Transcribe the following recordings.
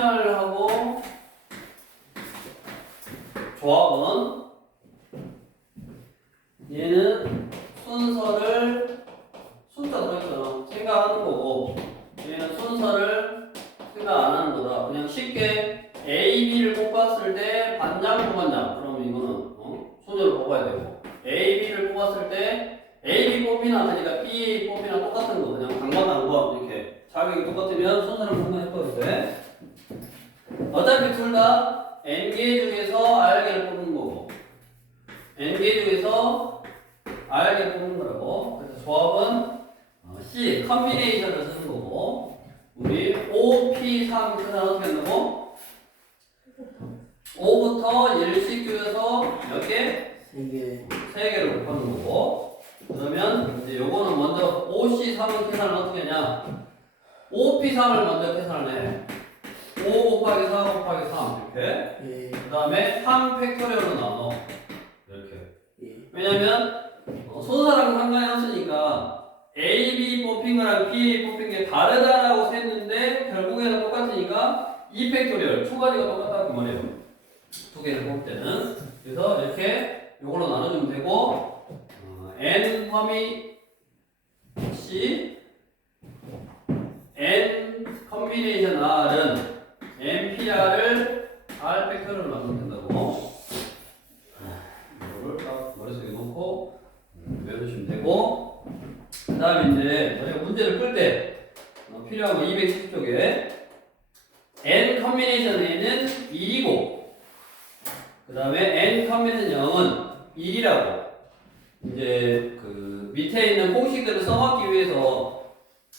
터미널하고 조합은 얘는 순서를 숫자 들어있잖아. 생각하는 거고 얘는 순서를 생각 안 하는 거다. 그냥 쉽게 A, B를 뽑았을 때 반장 부반장. 그러면 이거는 순서를 뽑아야 되고 A, B를 뽑았을 때 A, B 뽑이나 그러니까 B, A 뽑이나 똑같은 거 그냥 강만 거 이렇게 자격이 똑같으면 순서를 판단해봐도 돼. 어차피 둘 다 N개 중에서 R개를 뽑는 거고 N개 중에서 R개 뽑는 거라고. 그래서 조합은 C, 컨비네이션을 쓰는 거고 우리 OP3 그다음 어떻게 한다고? 5부터 1씩 줄여서 몇 개? 3개. 3개를 곱하는 거고 그러면 이제 요거는 먼저 OC3은 계산을 어떻게 하냐? OP3을 먼저 계산을 해. 5 곱하기 4 곱하기 3 이렇게 예. 그 다음에 3 팩토리얼로 나눠 이렇게. 예. 왜냐면 순서랑 상관이 없으니까 A, B 뽑힌 거랑 B, A 뽑힌 게 다르다라고 셌는데 결국에는 똑같으니까 2 팩토리얼 두 가지가 똑같다고 말해요. 두 개를 뽑을 때는. 그래서 이렇게 이걸로 나눠주면 되고 N 펌이 C N 컨비네이션 R은 NPR을 R 팩토리얼로 나누면 된다고. 이거를 딱 머릿속에 놓고 외워주시면 되고 그 다음에 이제 저희가 문제를 풀 때 필요한 거 210쪽에 N 컨비네이션 N은 1이고 그 다음에 N 컨비네이션 0은 1이라고 이제 그 밑에 있는 공식들을 써먹기 위해서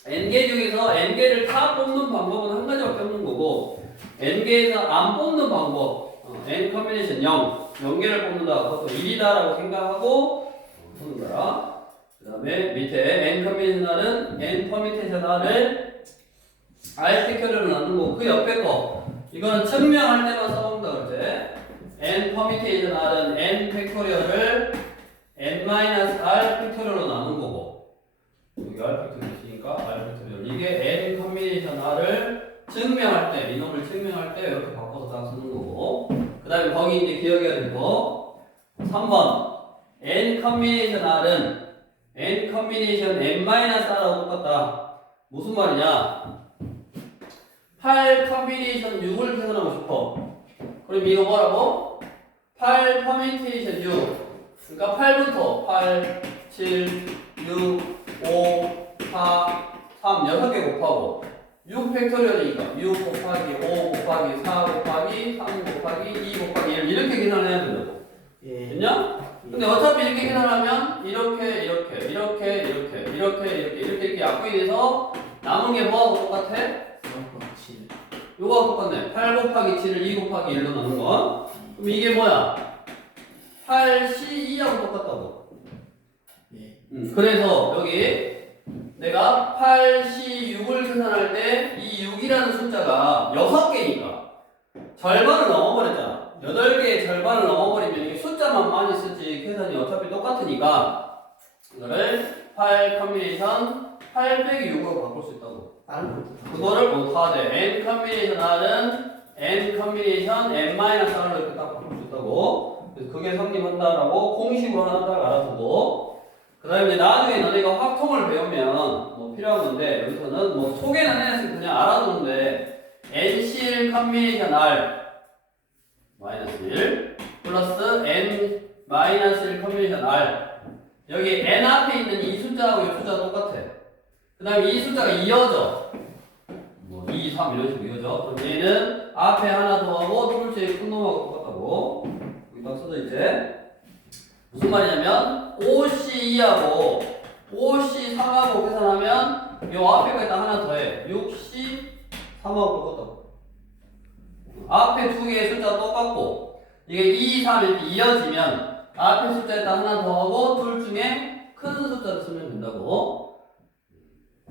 N개 중에서 N개를 다 뽑는 방법은 한 가지밖에 없는 거고 N개에서 안 뽑는 방법 N 컨비네이션 0 0개를 뽑는다 그것도 1이다라고 생각하고 푸는 거라. 그 다음에 밑에 N 컨비네이션 R은 N 퍼미테이션 R을 R 팩토리얼로 나누는 거고 그 옆에 거 이거는 증명할 때만 써먹는다 그랬지. N 퍼미테이션 R은 N 팩토리얼을 N-R 팩토리얼로 나눈 거고 여기 R 팩토리얼 있으니까 R 팩토리얼 이게 N 컨비네이션 R을 증명할 때 이놈을 증명할 때 이렇게 바꿔서 다 쓰는 거고 그 다음에 거기 이제 기억해야 될 거 3번 N 컨비네이션 R은 N 컨비네이션 N-R하고 똑같다. 무슨 말이냐 8 컨비네이션 6을 계산하고 싶어. 그럼 이거 뭐라고? 8 퍼미테이션 6 그러니까 8부터 8, 7, 6, 5, 4, 3 6개 곱하고 6 팩토리얼이니까 6 곱하기 5 곱하기 4 곱하기 3 곱하기 2 곱하기 1 이렇게 계산해야 된다고. 예. 됐냐? 근데 어차피 이렇게 계산하면 이렇게 약분이 돼서 남은 게 뭐하고 똑같아? 7. 요거하고 똑같네. 8 곱하기 7을 2 곱하기 1로 나눈 거. 그럼 이게 뭐야? 8C2하고 똑같다고. 예. 그래서 여기 내가 8C6을 계산할 때 이 6이라는 숫자가 6개니까 절반을 넘어버렸잖아. 8개의 절반을 넘어버리면 이게 숫자만 많이 쓰지 계산이 어차피 똑같으니까 이거를 8 컨비네이션 8 빼기 6으로 바꿀 수 있다고. 그거를 못하되 N 컨비네이션 R은 N 컨비네이션 N-R로 이렇게 딱 바꿀 수 있다고. 그래서 그게 성립한다라고 공식으로 하나 딱 알아두고 그 다음에 이제 나중에 너네가 확통을 배우면 뭐 필요한 건데 여기서는 뭐 소개는 해놨으면 그냥 알아두는데 NC1 컨비네이션 R 마이너스 1 플러스 N 마이너스 1 컨비네이션 R 여기 N 앞에 있는 이 숫자하고 이 숫자가 똑같아. 그 다음에 이 숫자가 이어져 뭐 2, 3 이런 식으로 이어져. 그럼 얘는 앞에 하나 더하고 둘째의 큰 놈하고 똑같다고 여기 딱 써져 있지. 무슨 말이냐면 OC2하고 OC3하고 계산하면 요 앞에 거에다 하나 더해 6C3하고 똑같다고. 앞에 두 개의 숫자가 똑같고 이게 2, 3 이렇게 이어지면 앞에 숫자에다 하나 더하고 둘 중에 큰 숫자를 쓰면 된다고.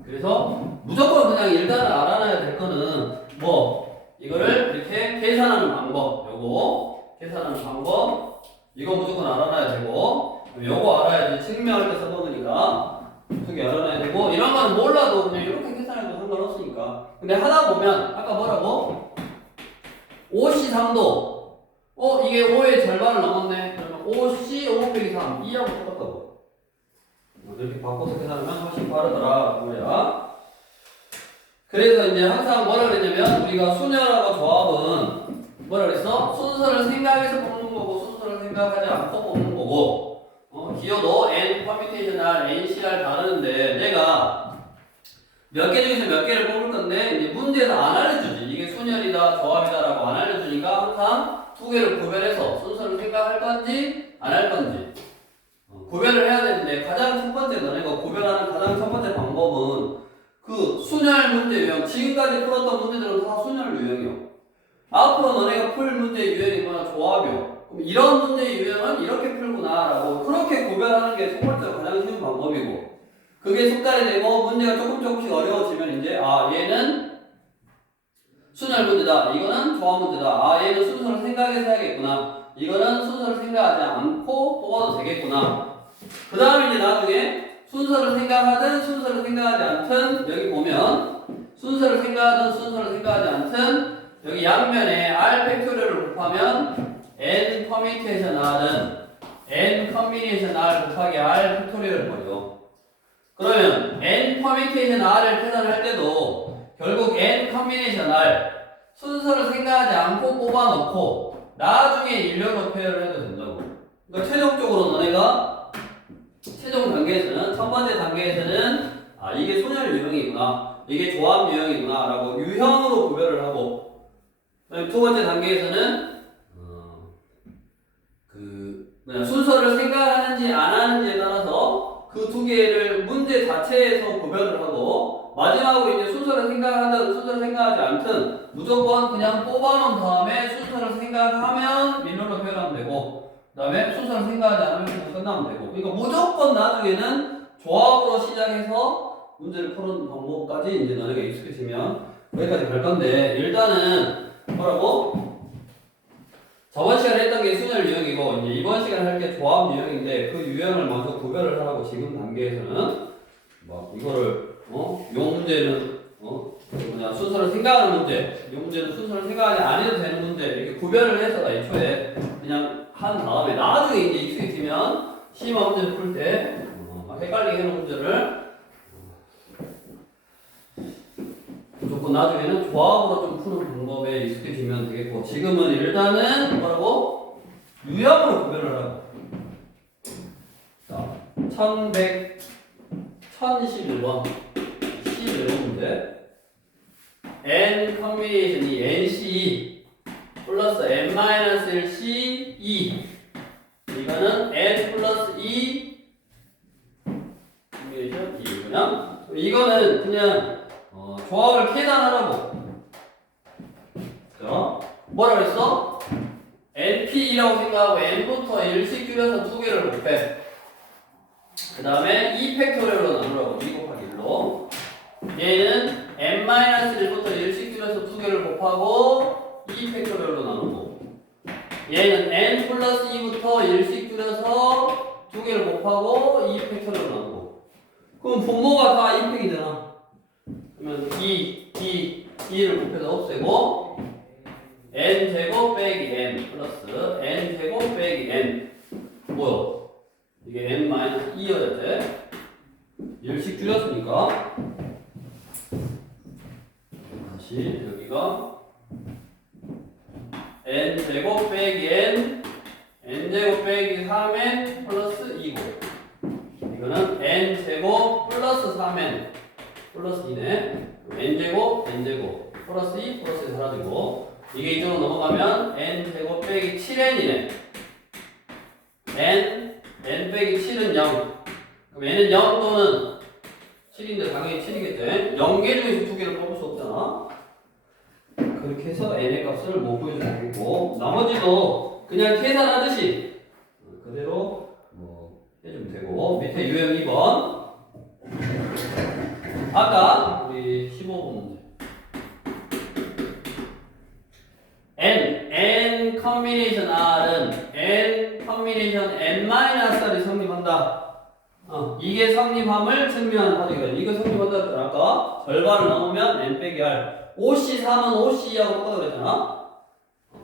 그래서 무조건 그냥 일단은 알아놔야 될 거는 뭐 이거를 이렇게 계산하는 방법 요거 계산하는 방법 이거 무조건 알아놔야 되고 요거 알아야지 증명할 때 써먹으니까 두개 알아놔야 되고 이런 거는 몰라도 그냥 이렇게 계산해도 상관없으니까. 근데 하다 보면 아까 뭐라고? 5C 3도. 이게 5의 절반을 넘었네. 그러면 5C 5 빼기 3. 2하고 똑같다고. 이렇게 바꿔서 계산하면 훨씬 빠르더라. 뭐야? 그래서 이제 항상 뭐라 그랬냐면 우리가 순열하고 조합은 뭐라 그랬어? 순서를 생각해서 뽑는 거고 순서를 생각하지 않고 뽑는 거고 기호도 N 퍼뮤테이션 R, NCR 다르는데 내가 몇 개 중에서 몇 개를 뽑을 건데 이제 문제에서 안 알려주지. 이게 순열이다, 조합이다라고 안 알려주니까 항상 두 개를 구별해서 순서를 생각할 건지 안 할 건지 구별을 해야 되는데 가장 첫 번째 너네가 구별하는 가장 첫 번째 방법은 그 순열 문제 유형 지금까지 풀었던 문제들은 다 순열 유형이요. 앞으로 너네가 풀 문제 유형이 뭐냐 조합이요. 그럼 이런 문제 유형은 이렇게 풀구나라고 그렇게 구별하는 게 첫 번째 가장 쉬운 방법이고 그게 숙달이 되고 문제가 조금씩 어려워지면 이제 얘는 순열 문제다. 이거는 조합 문제다. 얘는 순서를 생각해서 해야겠구나. 이거는 순서를 생각하지 않고 뽑아도 되겠구나. 그 다음에 이제 나중에 순서를 생각하든 순서를 생각하지 않든 여기 보면 순서를 생각하든 순서를 생각하지 않든 여기 양면에 R 팩토리얼을 곱하면 N 커뮤니케이션 R은 N 커뮤니케이션 R 곱하기 R 팩토리얼을 버려. 그러면 N 커뮤니케이션 R을 계산할 때도 결국 N 커뮤니케이션 R 순서를 생각하지 않고 뽑아놓고 나중에 일렬로 표현을 해도 된다고. 그러니까 최종적으로 너네가 최종 단계에서는 첫 번째 단계에서는 이게 순열 유형이구나 이게 조합 유형이구나 라고 유형으로 구별을 하고 두 번째 단계에서는 순서를 생각하는지 안 하는지에 따라서 그 두 개를 문제 자체에서 구별을 하고 마지막으로 이제 순서를 생각하든 순서를 생각하지 않든 무조건 그냥 뽑아놓은 다음에 순서를 생각하면 민론로 표현하면 되고 그 다음에 순서를 생각하지 않으면 그냥 끝나면 되고 그러니까 무조건 나중에는 조합으로 시작해서 문제를 푸는 방법까지 이제 너네가 익숙해지면 거기까지 갈 건데 일단은 뭐라고? 저번 시간에 했던 게 순열 유형이고 이제 이번 시간에 할 게 조합 유형인데 그 유형을 먼저 구별을 하라고 지금 단계에서는 뭐 이거를 요 문제는 순서를 생각하는 문제 이 문제는 순서를 생각하지 안 해도 되는 문제 이렇게 구별을 해서 애초에 그냥 한 다음에 나중에 이제 익숙해지면 심화 문제를 풀 때 헷갈리게 해놓은 문제를 무조건 나중에는 조합으로 좀 푸는 방법에 익숙해지면 되겠고 지금은 일단은 뭐라고? 유형으로 구별을 하고 자 1111번 11번인데 N 컨비네이션이 NC 플러스 N-1C 2 이거는 N 플러스 2 컨비네이션 2 그냥 이거는 그냥 조합을 계산하라고. 자, 뭐라 그랬어? NP라고 생각하고 N부터 일씩 줄여서 두 개를 곱해. 그 다음에 2팩토리얼로 나누라고. 2 곱하기 1로. 얘는 N-1부터 일씩 줄여서 두 개를 곱하고 2팩토리얼로 나누고. 얘는 N 플러스 2부터 일씩 줄여서 두 개를 곱하고 2팩토리얼로 나누고. 그럼 분모가 다 2팩이잖아. 그러면 2를 곱해서 없애고 n제곱 빼기 n 플러스 n제곱 빼기 n 뭐야? 이게 n-2여야 돼. 1씩 줄였으니까 다시 여기가 n제곱 빼기 n제곱 빼기 3n 플러스 2고 이거는 n제곱 플러스 3n 플러스 2네. n제곱, n제곱, 플러스 2, 플러스 2 사라지고 이게 이쪽으로 넘어가면 n제곱 빼기 7n이네. n 빼기 7은 0. 그럼 n은 0 또는 7인데 당연히 7이겠죠. 0개 중에서 두 개를 뽑을 수 없잖아. 그렇게 해서 n의 값을 못 구해주면 되겠고 나머지도 그냥 계산하듯이 그대로 해주면 되고 밑에 유형 2번 아까 우리 15번 문제 N 컨비네이션 R은 N 컨비네이션 N-R이 성립한다. 이게 성립함을 증명하는 화두이거든. 이거 성립한다 했잖아. 아까 절반을 넘으면 N 빼기 R 5C3은 5C하고 똑같다고 그랬잖아.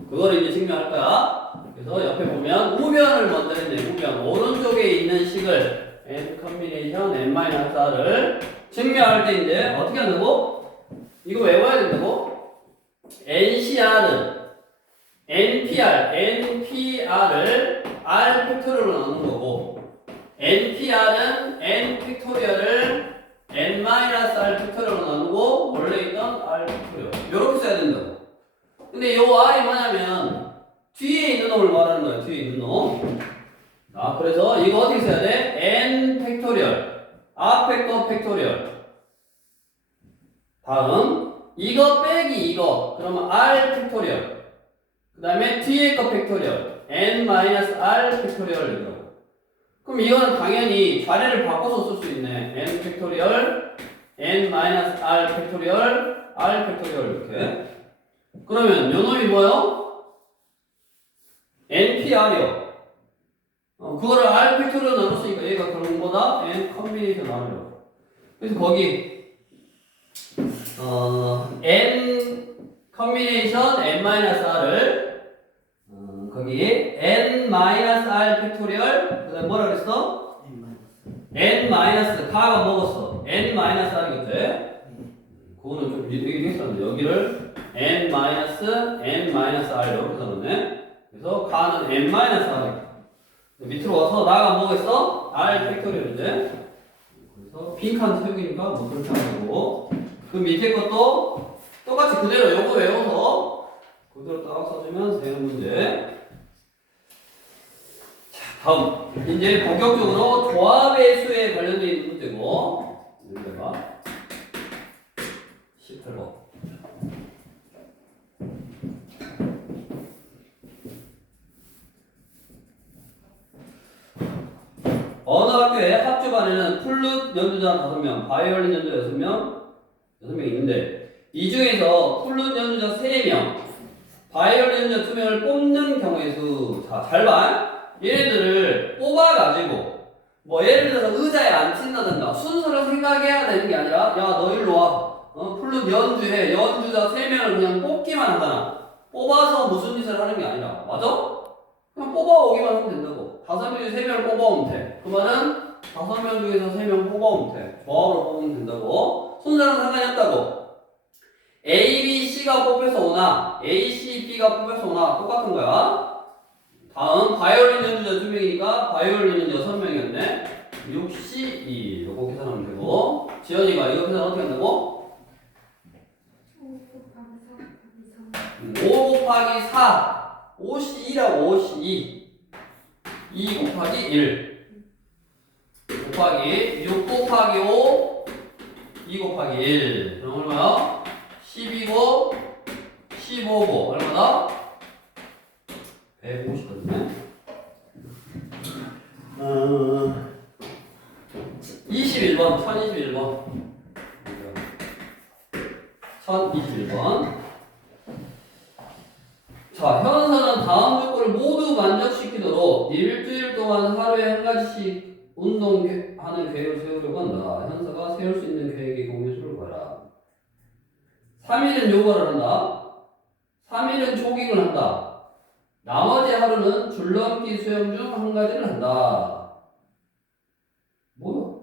그거를 이제 증명할 거야. 그래서 옆에 보면 우변을 먼저 했네. 우변. 오른쪽에 있는 식을 n 컨비네이션 n-r을 증명할 때 이제 어떻게 한다고? 이거 외워야 된다고? NCR은 NPR을 R 팩토리얼로 나누는 거고 NPR은 N 팩토리얼을 n-r 팩토리얼로 나누고 원래 있던 R 팩토리얼 이렇게 써야 된다고. 근데 이 R이 뭐냐면 뒤에 있는 놈을 말하는 거야. 뒤에 있는 놈. 아, 그래서 이거 어떻게 써야 돼? N 팩토리얼 R 팩터 팩토리얼. 다음 이거 빼기 이거 그러면 R 팩토리얼. 그 다음에 뒤에 거 팩토리얼 n-r 팩토리얼. 그럼 이거는 당연히 자리를 바꿔서 쓸 수 있네. n 팩토리얼 n-r 팩토리얼 r 팩토리얼 이렇게. 그러면 요 놈이 뭐예요? npr이요. 그거를 r 팩토리얼 나눴으니까 얘가 그런 거다. n 컨비네이션 r이요. 그래서 거기 n 컨비네이션 n-r을 거기 n-r 팩토리얼 그다음 뭐라 그랬어? n- 가가 먹었어. n-r이겠지? 그거는 좀 되게 했었는데 여기를 n-r 이렇게 나눴네. 그래서 가는 n-r이야. 밑으로 와서 나가 뭐겠어? r 팩토리얼이지. 그래서 빈칸 세우기니까 뭐 그렇게 하는 거고. 그 밑에 것도 똑같이 그대로 요거 외워서 그대로 딱 써주면 되는 문제. 다음 이제 본격적으로 조합의 수에 관련된 있는 문제고 문제가 18번. 어느 학교에 합주반에는 플룻 연주자 5명, 바이올린 연주자 6명 있는데 이 중에서 플룻 연주자 3명, 바이올린 연주자 2명을 뽑는 경우의 수. 자, 잘 봐. 얘네들을 뽑아가지고 뭐 예를 들어서 의자에 앉힌다든가 순서를 생각해야 되는 게 아니라 야 너 일로 와 플룻 연주해. 연주자 3명을 그냥 뽑기만 하잖아. 뽑아서 무슨 짓을 하는 게 아니라. 맞아? 그냥 뽑아오기만 하면 된다고. 5명 중에 3명을 뽑아오면 돼. 그 말은 5명 중에서 3명 뽑아오면 돼. 조합으로 뽑으면 된다고. 순서랑 상관이 없다고. A, B, C가 뽑혀서 오나 A, C, B가 뽑혀서 오나 똑같은 거야. 다음 바이올린 연주자 2명이니까 바이올린은 6명이었네. 6, C, 2 요거 계산하면 되고. 지연이가 이거 계산 어떻게 한다고? 5 곱하기 4 5C2라고. 5C2 2 곱하기 1 곱하기 6 곱하기 5 2 곱하기 1 그럼 얼마야? 10이고 15고 얼마다? 150거든요. 21번 1021번 자, 현서는 다음 조건을 모두 만족시키도록 일주일 동안 하루에 한 가지씩 운동하는 계획을 세우려고 한다. 현서가 세울 수 있는 계획의 공유수를 봐라. 3일은 요가를 한다. 3일은 조깅을 한다. 나머지 하루는 줄넘기, 수영 중 한 가지를 한다. 뭐야?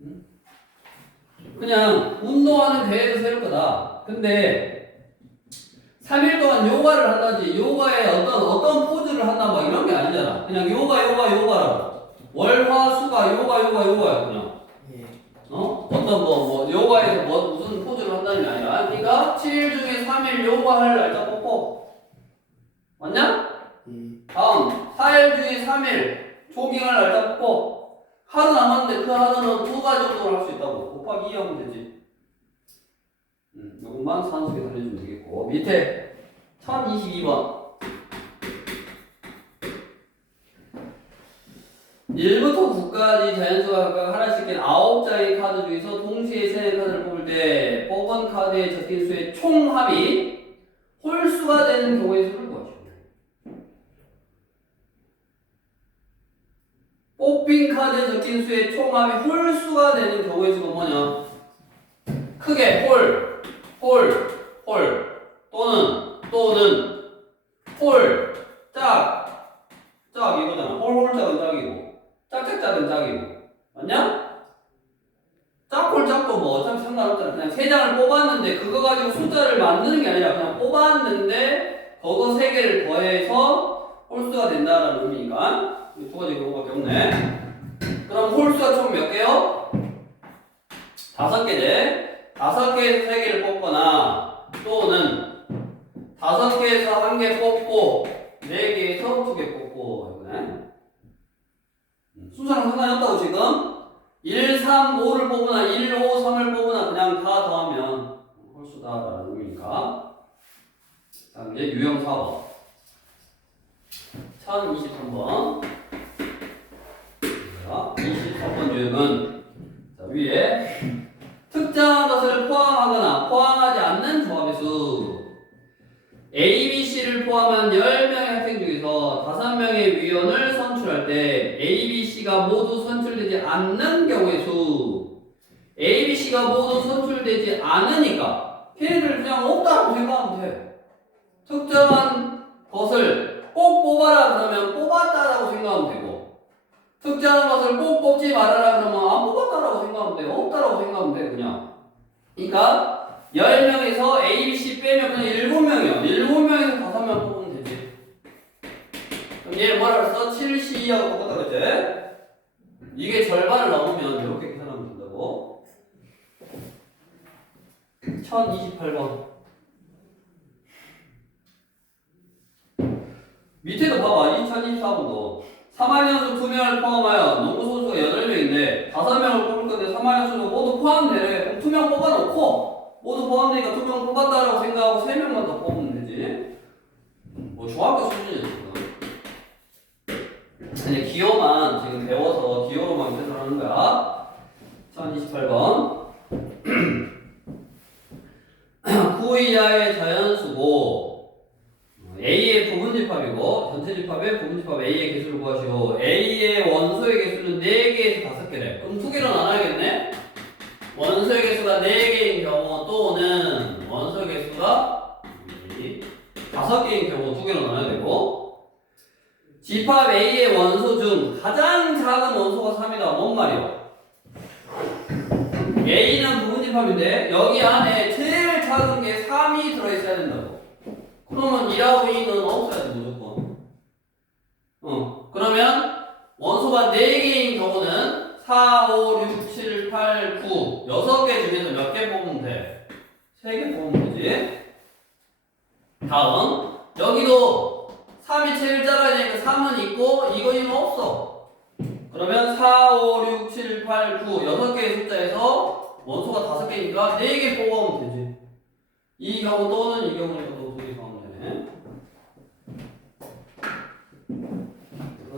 응? 그냥 운동하는 계획을 세울 거다. 근데 3일 동안 요가를 한다지 요가에 어떤 포즈를 한다 막 이런 게 아니잖아. 그냥 요가라고. 월화수가 요가야 그냥. 어떤 요가에서 무슨 포즈를 한다는 게 아니라. 그러니까 7일 중에 3일 요가할 날짜 뽑고. 맞냐? 다음 4일 중에 3일 조깅할 날짜 뽑고. 하루 남았는데 그 하루는 2가지 정도를 할 수 있다고. 곱하기 2 하면 되지. 요것만 산수계 살려주면 되겠고. 밑에 1022번 1부터 9까지 자연수가 각각 하나씩 낀 9장의 카드 중에서 동시에 3 카드를 뽑을 때 뽑은 카드에 적힌 수의 총합이 홀수가 되는 경우의 수를 구하시오. 뽑힌 카드에 적힌 수의 총합이 홀수가 되는 경우의 수가 뭐냐? 크게 홀 또는 그거 가지고 숫자를 만드는 게 아니라 그냥 뽑았는데 그거 3개를 더해서 홀수가 된다는 의미니까 두 가지 그거밖에 없네. 그럼 홀수가 총 몇 개요? 5개제. 5개에서 3개를 뽑거나 또는 5개에서 1개 뽑고 4개에서 2개 뽑고 이거네. 순서랑 상관이 없다고 지금. 1, 3, 5를 뽑으나 1, 5, 3을 뽑으나 그냥 다 더하면 홀수다라는 의미니까. 자, 이제 유형 4번 1023번 23번 유형은 자, 위에 특정한 것을 포함하거나 포함하지 않는 조합의 수 A, B, C를 포함한 10명의 학생 중에서 5명의 위원을 선출할 때 A, B, C가 모두 선출되지 않는 경우의 수 A, B, C가 모두 선출되지 않으니까 걔네들 그냥 없다고 생각하면 돼. 특정한 것을 꼭 뽑아라 그러면 뽑았다라고 생각하면 되고 특정한 것을 꼭 뽑지 말아라 그러면 안 뽑았다라고 생각하면 돼. 없다라고 생각하면 돼 그냥. 그러니까 10명에서 A, B, C 빼면 그냥 7명이야. 7명에서 5명 뽑으면 되지. 그럼 얘는 뭐라 그랬어? 7C하고 똑같다 그랬지? 이게 절반을 넘으면 이렇게 계산하면 된다고. 1028번 밑에도 봐봐. 2024번도 3학년 수 2명을 포함하여 농구 선수가 8명인데 5명을 뽑을 건데 3학년 수는 모두 포함되래. 그럼 2명 뽑아놓고 모두 포함되니까 2명 뽑았다라고 생각하고 3명만 더 뽑으면 되지. 뭐 중학교 수준이야 지금. 아니 기호만 지금 배워서 기호로만 계산하는 거야. 1028번 9 이하의 자연수고 A의 부분집합이고 전체집합의 부분집합 A의 개수를 구하시오. A의 원소의 개수는 4개에서 5개래. 그럼 2개로 나눠야겠네. 원소의 개수가 4개인 경우 또는 원소의 개수가 5개인 경우 2개로 나눠야 되고 집합 A의 원소 중 가장 작은 원소가 3이다. 뭔 말이야? A는 부분집합인데 여기 안에 제일 작은 게 3이 들어있어야 된다고. 그러면 2하고 2는 없어야 돼 무조건. 그러면 원소가 4개인 경우는 4, 5, 6, 7, 8, 9 6개 중에서 몇 개 뽑으면 돼? 3개 뽑으면 되지. 다음 여기도 3이 제일 작아야 되니까 3은 있고 이거는 없어. 그러면 4, 5, 6, 7, 8, 9 6개의 숫자에서 원소가 5개니까 4개 뽑아오면 되지. 이 경우 또는 이 경우니까 또 2개 뽑으면 되네.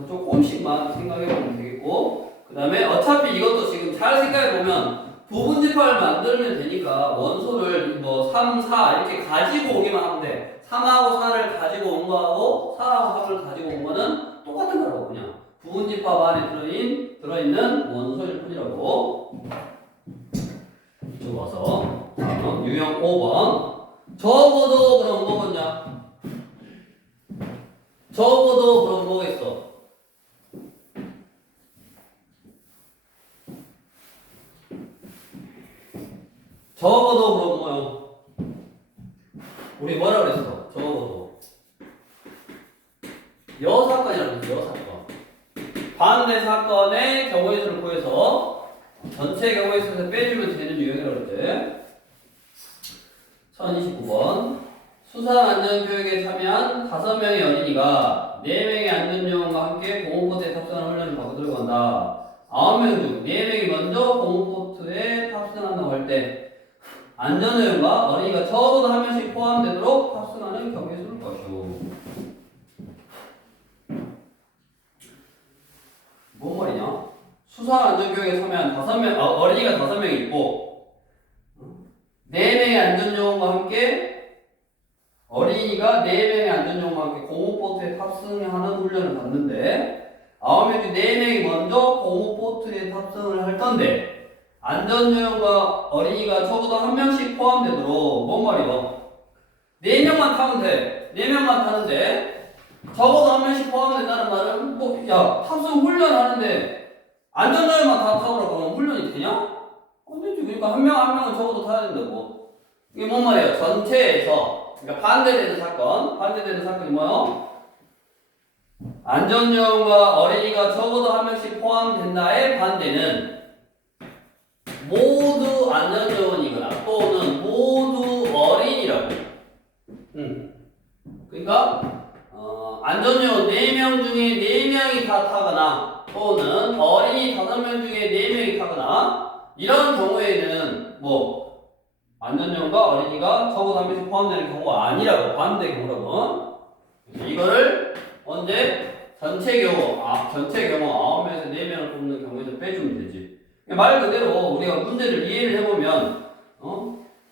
조금씩만 생각해보면 되겠고 그 다음에 어차피 이것도 지금 잘 생각해보면 부분집합을 만들면 되니까 원소를 뭐 3, 4 이렇게 가지고 오기만 하면 돼. 3하고 4를 가지고 온 거하고 4하고 3을 가지고 온 거는 똑같은 거라고. 그냥 부분집합 안에 들어있는 원소일 뿐이라고. 이쪽 와서 다음 유형 5번 적어도 그럼 뭐겠냐? 적어도 그럼 뭐겠어? 적어도 그럼 뭐요? 우리 뭐라 그랬어? 적어도 여사건이라고 했어. 여사건. 반대 사건의 경우의 수를 구해서 전체 경우의 수에서 빼주면 되는 유형이라고 그랬지. 1029번 수상 안전교육에 참여한 5명의 어린이가 4명의 안전요원과 함께 공호포트에 탑승하는 훈련을 받고 들어간다. 9명 중 4명이 먼저 공호포트에 탑승한다고 할 때 안전요원과 어린이가 적어도 1명씩 포함되도록 탑승하는 경우의 수를 구하시오. 뭔 말이냐? 수상 안전교육에 참여한 5명, 어린이가 5명 있고 4명의 안전요원과 함께 어린이가 4명의 안전요원과 함께 공호보트에 탑승하는 훈련을 받는데 9명 중 4명이 먼저 공호보트에 탑승을 할 건데 안전요원과 어린이가 적어도 1명씩 포함되도록 뭔 말이야? 4명만 타면 돼. 4명만 타는데 적어도 1명씩 포함된다는 말은 뭐 야 탑승 훈련하는데 안전요원만 다 타보라고 하면 훈련이 되냐? 안 되지. 그러니까 한 명은 적어도 타야 된다고. 이게 뭔 말이에요? 전체에서, 그러니까 반대되는 사건이 뭐요? 안전요원과 어린이가 적어도 한 명씩 포함된다의 반대는 모두 안전요원이거나 또는 모두 어린이라고. 그러니까 안전요원 4명 중에 4명이 다 타거나 또는 어린이 5명 중에 4명이 타거나 이런 경우에는 뭐 안전요원과 어린이가 적어도 한 명씩 포함되는 경우가 아니라고. 반대 경우라고. 이거를 언제? 전체 경우 9명에서 4명을 뽑는 경우에서 빼주면 되지. 말 그대로 우리가 문제를 이해를 해보면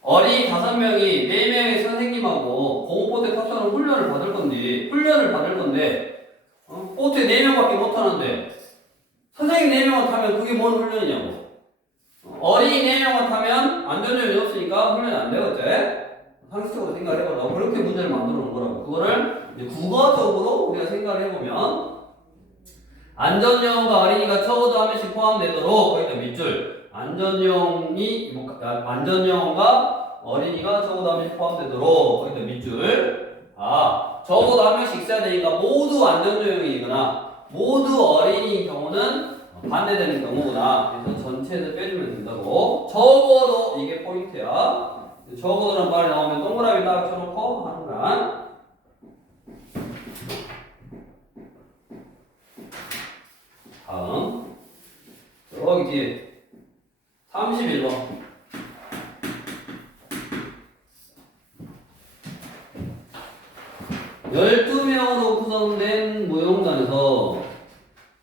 어린이 5명이 4명의 선생님하고 공포대 탑승하는 훈련을 받을 건데 보트에 4명밖에 못 타는데 선생님 4명만 타면 그게 뭔 훈련이냐고. 어린이 4명만 타면 안전요원이 없으니까 훈련이 안 되겠지? 상식적으로 생각을 해보라고. 그렇게 문제를 만들어 놓은 거라고. 그거를 이제 국어적으로 우리가 생각을 해보면 안전요원과 어린이가 적어도 한 명씩 포함되도록 거기다 밑줄 안전요원과 어린이가 적어도 한 명씩 포함되도록 거기다 밑줄 적어도 한 명씩 있어야 되니까 모두 안전요원이거나 모두 어린이인 경우는 반대되는 경우구나. 그래서 전체에서 빼주면 된다고. 적어도 이게 포인트야. 적어도라는 말이 나오면 동그라미 딱 쳐놓고 하는 거야. 다음 저기 뒤에 31번 (12명으로) 구성된 무용단에서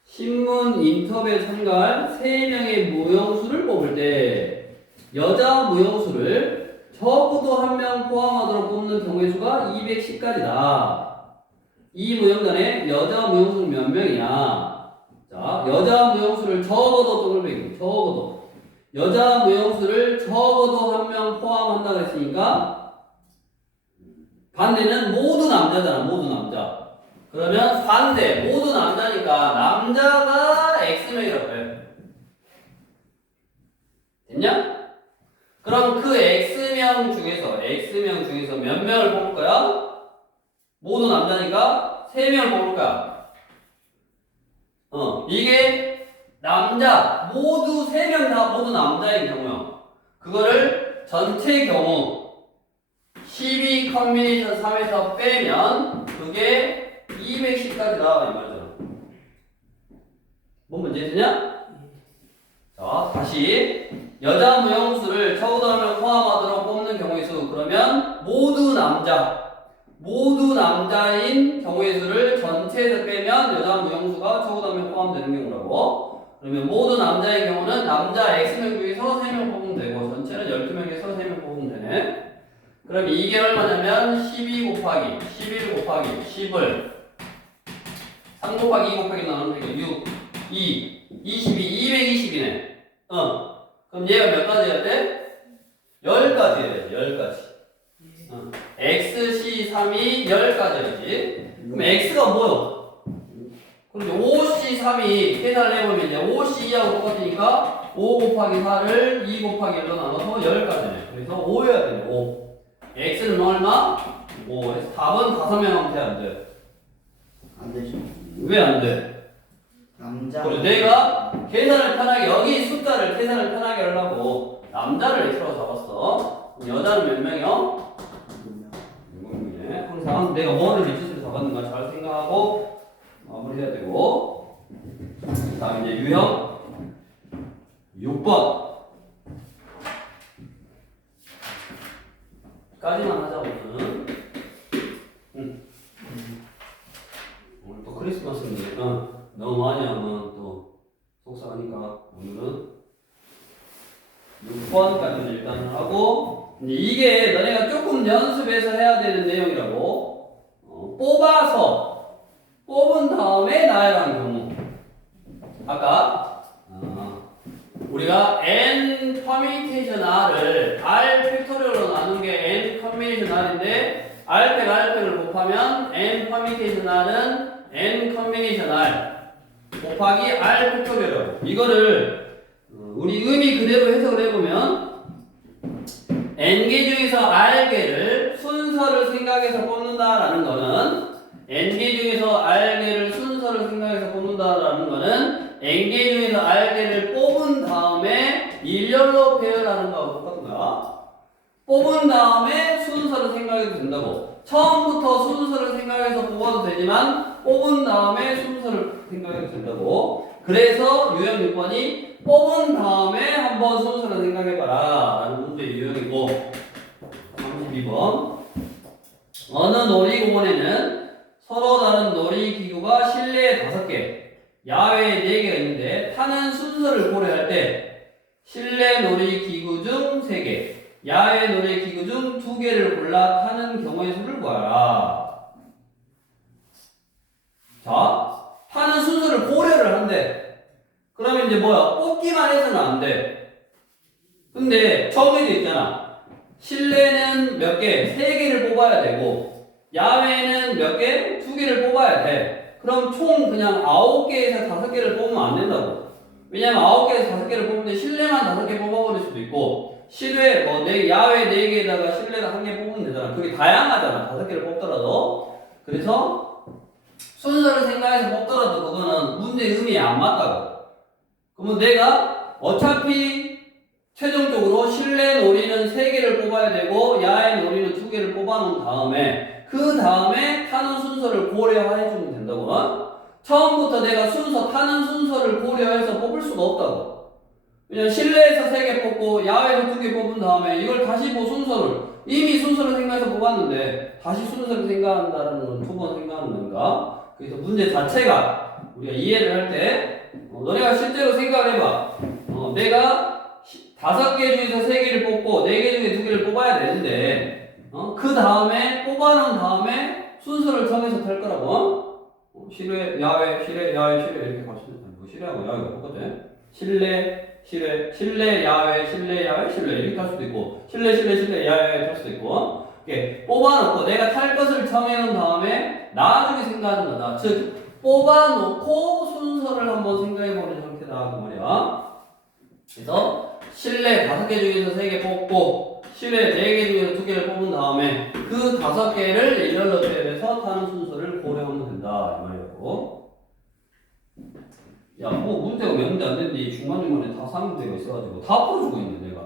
신문 인터뷰에 참가할 3명의 무용수를 뽑을 때 여자 무용수를 적어도 1명 포함하도록 뽑는 경우의 수가 210까지다. 이 무용단에 여자 무용수는 몇 명이냐? 자, 여자 무용수를 적어도 동글뱅이 적어도 여자 무용수를 적어도 1명 포함한다고 했으니까 반대는 모두 남자잖아. 모두 남자. 그러면 반대 모두 남자니까 남자가 X명이라고 해. 됐냐? 그럼 그 X명 중에서 몇 명을 뽑을 거야? 모두 남자니까 3명을 뽑을 거야. 이게 남자 모두 3명 다 모두 남자인 경우요. 그거를 전체 경우 12 컨비네이션 3에서 빼면 그게 210까지 나와 이 말이잖아. 뭔 문제 되냐? 자, 다시 여자 무용수를 적어도 1명 포함하도록 뽑는 경우의 수. 그러면 모두 남자인 경우의 수를 전체에서 빼면 여자 무용수가 적어도 1명 포함되는 경우라고. 그러면 모두 남자의 경우는 남자 X명 중에서 3명 뽑으면 되고 전체는 12명에서 3명 뽑으면 되네. 그럼 이게 얼마냐면 12 곱하기 11 곱하기 10을 3 곱하기 2 곱하기 나누면 되게 6, 2, 22, 220이네. 그럼 얘가 몇 가지 해야 돼? 10가지 해야지. 10가지. XC3이 10가지였지. 그럼 X가 뭐요? 그럼 이제 5C3이 계산을 해보면 이제 5C2하고 똑같으니까 5 곱하기 4를 2 곱하기 1로 나눠서 10가지네. 그래서 5여야 되네. 5. X는 얼마? 5. 그래서 답은 5명 하면 돼? 안 돼? 안 되죠. 왜 안 돼? 남자. 그리고 내가 계산을 편하게 여기 숫자를 계산을 편하게 하려고 남자를 X로 잡았어. 여자는 몇 명이요? 6명이네. 항상 내가 뭐를 리치스를 잡았는가 잘 생각하고 마무리해야 되고. 다음 이제 유형 6번 까지만 하자 오늘은. 오늘 또 크리스마스인데 너무 많이 하면 또 속상하니까 오늘은 6번까지는 일단 하고, 이제 이게 너네가 조금 연습해서 해야 되는 내용이라고. 뽑아서 뽑은 다음에 나열한 경우. 아까 우리가 n 퍼뮤테이션 r을 r 팩토리얼로 나눈 게 n 컨비네이션 r인데 r팩을 곱하면 n 퍼뮤테이션 r은 n 컨비네이션 r 곱하기 r 팩토리얼. 이거를 우리 의미 그대로 해석을 해보면 n개 중에서 r개를 순서를 생각해서 뽑는다라는 거는 n개 중에서 r개를 순서를 생각해서 뽑는다라는 거는 n개 중에서 r개를 뽑은 다음에 일렬로 배열하는 거하고 똑같은 거야. 뽑은 다음에 순서를 생각해도 된다고. 처음부터 순서를 생각해서 뽑아도 되지만 뽑은 다음에 순서를 생각해도 된다고. 그래서 유형 6번이 뽑은 다음에 한번 순서를 생각해봐라 라는 문제 유형이고, 32번 어느 놀이공원에는 서로 다른 놀이기구가 실내에 5개, 야외에 4개가 있는데 타는 순서를 고려할 때 실내 놀이기구 중 3개, 야외 놀이기구 중 2개를 골라 타는 경우의 수를 구하라. 자, 타는 순서를 고려를 한대. 그러면 이제 뭐야? 뽑기만 해서는 안 돼. 근데 정해져 있잖아. 실내는 몇 개? 3개를 뽑아야 되고, 야외는 몇 개? 2개를 뽑아야 돼. 그럼 총 그냥 9개에서 5개를 뽑으면 안 된다고. 왜냐면 9개에서 5개를 뽑는데 실내만 5개 뽑아버릴 수도 있고, 실외, 야외 4개에다가 실내가 1개 뽑으면 되잖아. 그게 다양하잖아. 5개를 뽑더라도. 그래서 순서를 생각해서 뽑더라도 그거는 문제 의미에 안 맞다고. 그러면 내가 어차피 최종적으로 실내 놀이는 3개를 뽑아야 되고 야외 놀이는 2개를 뽑아놓은 다음에 그 다음에 타는 순서를 고려해주면 된다고. 처음부터 내가 타는 순서를 고려해서 뽑을 수가 없다고. 왜냐면 실내에서 3개 뽑고 야외에서 2개 뽑은 다음에 이걸 다시 이미 순서를 생각해서 뽑았는데 다시 순서를 생각한다는 건 2번 생각하는 건가? 그래서 문제 자체가 우리가 이해를 할 때 너네가 실제로 생각을 해봐. 내가 5개 중에서 3개를 뽑고 4개 중에 2개를 뽑아야 되는데 그 다음에 뽑아놓은 다음에 순서를 정해서 탈 거라고. 실외, 야외, 실외, 야외, 실외 이렇게 가시면 되고 실외하고 야외가 똑같아. 실내, 야외, 실내, 야외, 실내 이렇게 탈 수도 있고 실내, 야외 탈 수도 있고 이렇게 뽑아놓고 내가 탈 것을 정해놓은 다음에 나중에 생각하는 거다. 즉 뽑아놓고 순서를 한번 생각해보는 형태다 그 말이야. 그래서 실내 5개 중에서 3개 뽑고 실외 4개 중에서 2개를 뽑은 다음에 그 5개를 일렬로 배열해서 타는 순서를 고려하면 된다 이 말이고. 야, 뭐 문제가 몇 문제 안 됐는데 중간중간에 다 3문제가 있어가지고 다 풀어주고 있네 내가.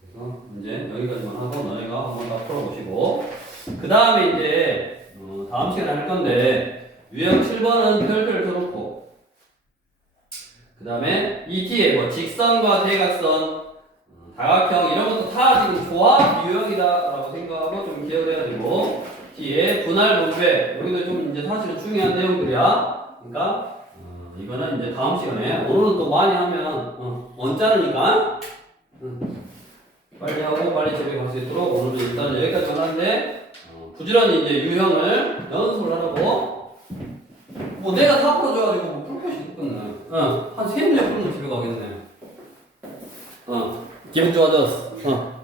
그래서 이제 여기까지만 하고 너희가 한번 다 풀어보시고 그 다음에 이제 다음 시간에 할 건데 유형 7번은 별별 켜놓고 그 다음에 이 뒤에 뭐 직선과 대각선, 다각형 이런 것도 다 지금 조합 유형이다라고 생각하고 좀 기억을 해야 되고 뒤에 분할 분배 여기도 좀 이제 사실은 중요한 내용들이야. 그러니까 이거는 이제 다음 시간에 오늘은 또 많이 하면 언짢으니까 빨리 하고 빨리 집에 갈 수 있도록 오늘은 일단 여기까지 하는데 부지런히 이제 유형을 연습을 하라고. 뭐 내가 다 풀어줘가지고 뭐 풀 것이 있겠네. 한 3문제 풀면 집에 가겠네. 기분 좋아졌어.